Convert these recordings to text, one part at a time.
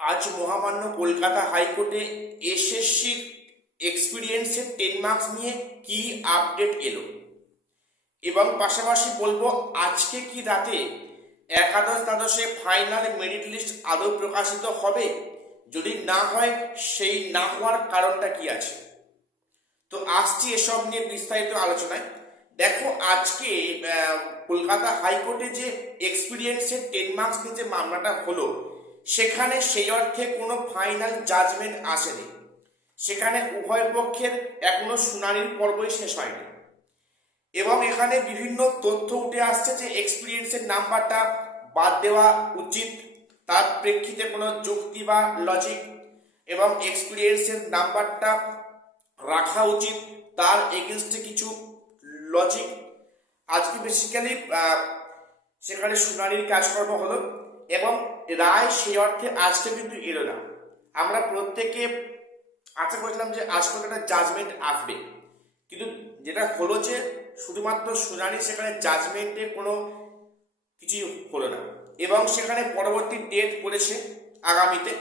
আজ মহামান্য কলকাতা হাইকোর্টে এসএসসির এক্সপিরিয়েন্সের 10 মার্কস নিয়ে কি আপডেট এলো, এবং পাশাপাশি বলবো আজকে কি রাতে একাদশ দ্বাদশে ফাইনাল মেরিট লিস্ট আদৌ প্রকাশিত হবে, যদি না হয় সেই না হওয়ার কারণটা কি আছে। তো আসছি এসব নিয়ে বিস্তারিত আলোচনায়। দেখো, আজকে কলকাতা হাইকোর্টে যে এক্সপিরিয়েন্সের 10 মার্কস নিয়ে যে মামলাটা হলো, সেখানে সেই অর্থে কোনো ফাইনাল জাজমেন্ট আসেনি। সেখানে উভয় পক্ষের এখনো শুনানির পর্বই শেষ হয়নি, এবং এখানে বিভিন্ন তথ্য উঠে আসছে যে এক্সপিরিয়েন্সের নাম্বারটা বাদ দেওয়া উচিত, তার প্রেক্ষিতে কোনো যুক্তি বা লজিক, এবং এক্সপিরিয়েন্সের নাম্বারটা রাখা উচিত, তার এগেনস্টে কিছু লজিক। আজকে বেসিক্যালি সেখানে শুনানির কাজকর্ম হলো, এবং রায় সেই অর্থে আজকে কিন্তু এলো না। আমরা প্রত্যেকে আশা করেছিলাম যে আজকে একটা জাজমেন্ট আসবে, কিন্তু যেটা হলো যে শুধুমাত্র শুনানি, সেখানে জাজমেন্টে কোনো কিছু হলো না, এবং সেখানে পরবর্তী ডেট পড়েছে আগামীতে।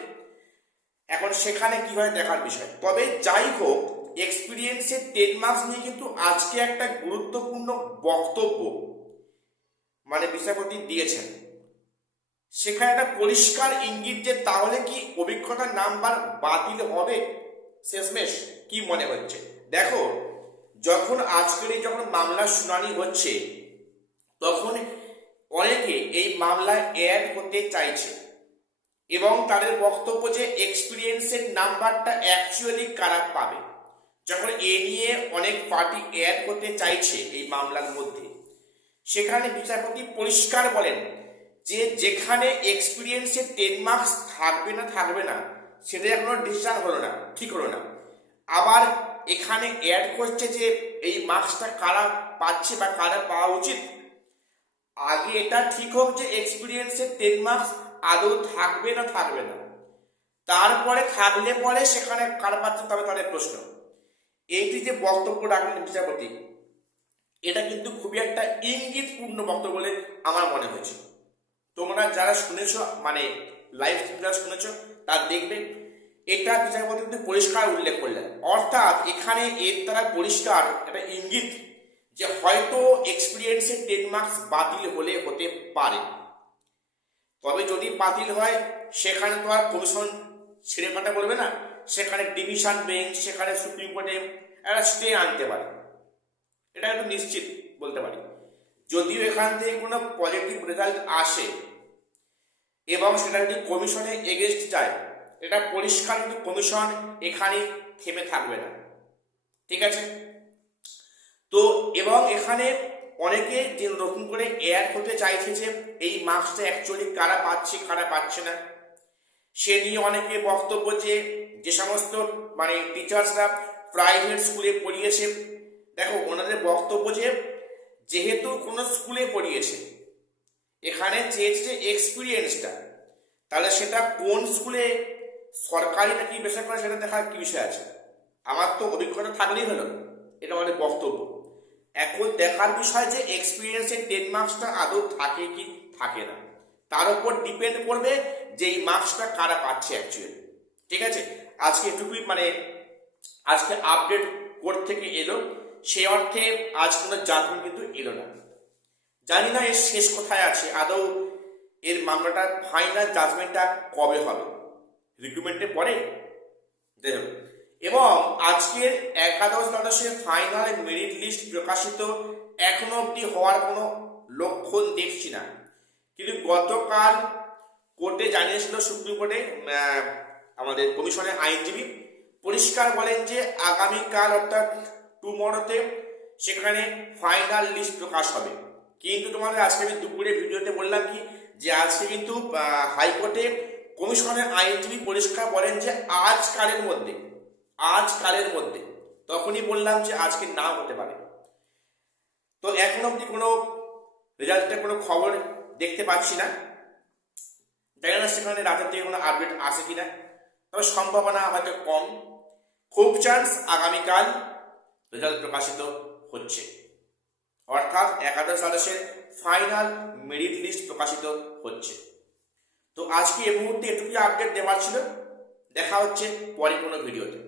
এখন সেখানে কি হয় দেখার বিষয়। তবে যাই হোক, এক্সপিরিয়েন্সের 10 মার্কস নিয়ে কিন্তু আজকে একটা গুরুত্বপূর্ণ বক্তব্য বিচারপতি দিয়েছেন। সেখানে একটা পরিষ্কার ইঙ্গিত যে তাহলে কি অভিজ্ঞতার নাম্বার বাতিল হবে শেষমেশ, কি মনে হচ্ছে। দেখো, যখন মামলার শুনানি হচ্ছে, তখন অনেকে এই মামলায় অ্যাড হতে চাইছে, এবং তাদের বক্তব্য যে এক্সপিরিয়েন্সের নাম্বারটা অ্যাকচুয়ালি কারা পাবে। যখন এ নিয়ে অনেক পার্টি অ্যাড হতে চাইছে এই মামলার মধ্যে, সেখানে বিচারপতি পরিষ্কার বলেন যে যেখানে এক্সপিরিয়েন্সে 10 মার্কস থাকবে না সেটা এখনো ডিসিশন হলো না, ঠিক হলো না। আবার এখানে অ্যাড করছে যে এই মার্কসটা কারা পাচ্ছে বা কারা পাওয়া উচিত। আগে এটা ঠিক হোক যে এক্সপিরিয়েন্সে 10 মার্কস আদৌ থাকবে না, তারপরে থাকলে পরে সেখানে কারা পাচ্ছে তবে তাদের প্রশ্ন। এইটি যে বক্তব্য রাখলেন বিচারপতি, এটা কিন্তু খুবই একটা ইঙ্গিতপূর্ণ বক্তব্য বলে আমার মনে হয়েছে। তোমরা যারা শুনেছো, লাইভ স্ট্রিম যারা শুনেছো, তার দেখবে এটা বিচারপতি কিন্তু পরিষ্কার উল্লেখ করলেন। অর্থাৎ এখানে এর দ্বারা পরিষ্কার একটা ইঙ্গিত যে হয়তো এক্সপিরিয়েন্সের 10 মার্কস বাতিল হলে হতে পারে। তবে যদি বাতিল হয়, সেখানে তো আর কমিশন ছেড়ে ফাটা করবে না, সেখানে ডিভিশন বেঞ্চ, সেখানে সুপ্রিম কোর্টে একটা স্টে আনতে পারে, এটা একটু নিশ্চিত বলতে পারি। যদিও এখান থেকে কোনো পজিটিভ রেজাল্ট আসে এবং সেটা যদি কমিশনে এগেনস্ট যায়, এটা পরিষ্কার কিন্তু কমিশন এখানে থেমে থাকবে না, ঠিক আছে। তো এবং এখানে অনেকে যে নতুন করে অ্যাড হতে চাইছে যে এই মার্কসটা অ্যাকচুয়ালি কারা পাচ্ছে না, সে নিয়ে অনেকে বক্তব্য যে সমস্ত টিচার্সরা প্রাইভেট স্কুলে পড়িয়েছে, দেখো ওনাদের বক্তব্য যেহেতু কোনো স্কুলে পড়িয়েছে, এখানে চেয়েছে যে এক্সপিরিয়েন্সটা, তাহলে সেটা কোন স্কুলে, সরকারি নাকি বেসরকারি, সেটা দেখার কি বিষয় আছে। আমার তো অভিজ্ঞতা থাকলেই হলো, এটা আমাদের বক্তব্য। এখন দেখার বিষয় যে এক্সপিরিয়েন্সের 10 মার্কসটা আদৌ থাকে কি থাকে না, তার উপর ডিপেন্ড করবে যে এই মার্কসটা কারা পাচ্ছে অ্যাকচুয়ালি, ঠিক আছে। আজকে এটুকুই, আজকে আপডেট কোর্ট থেকে এলো, সেই অর্থে আজ কোনো জাজমেন্ট কিন্তু এলো না। জানি না এর শেষ কোথায় আছে, আদৌ এর মামলাটার ফাইনাল জাজমেন্টটা কবে হবে, রিক্রুটমেন্টে পরে দেখো। এবং আজকের একাদশ দ্বাদশের ফাইনাল মেরিট লিস্ট প্রকাশিত এখনো অবধি হওয়ার কোনো লক্ষণ দেখছি না, কিন্তু গতকাল কোর্টে জানিয়েছিল, সুপ্রিম কোর্টে আমাদের কমিশনের আইনজীবী পরিষ্কার বলেন যে আগামীকাল অর্থাৎ টুমরোতে সেখানে ফাইনাল লিস্ট প্রকাশ হবে। কিন্তু তোমাদের আজকে আমি দুপুরে ভিডিওতে বললাম কি, যে আজকে কিন্তু হাইকোর্টে কমিশনের আইনজীবী পরিষ্কার বলেন যে আজকালের মধ্যে, তখনই বললাম যে আজকে নাও হতে পারে। তো এখন অব্দি কোনো রেজাল্টের কোনো খবর দেখতে পাচ্ছি না, জানি না সেখানে রাতের থেকে কোনো আপডেট আসে কিনা, তবে সম্ভাবনা হয়তো কম। খুব চান্স আগামীকাল রেজাল্ট প্রকাশিত হচ্ছে, অর্থাৎ একাদশ দ্বাদশের ফাইনাল মেরিট লিস্ট প্রকাশিত হচ্ছে। তো আজকে এই মুহূর্তে এটুকুই আপডেট দেওয়ার ছিল। দেখা হচ্ছে পরে কোনো ভিডিওতে।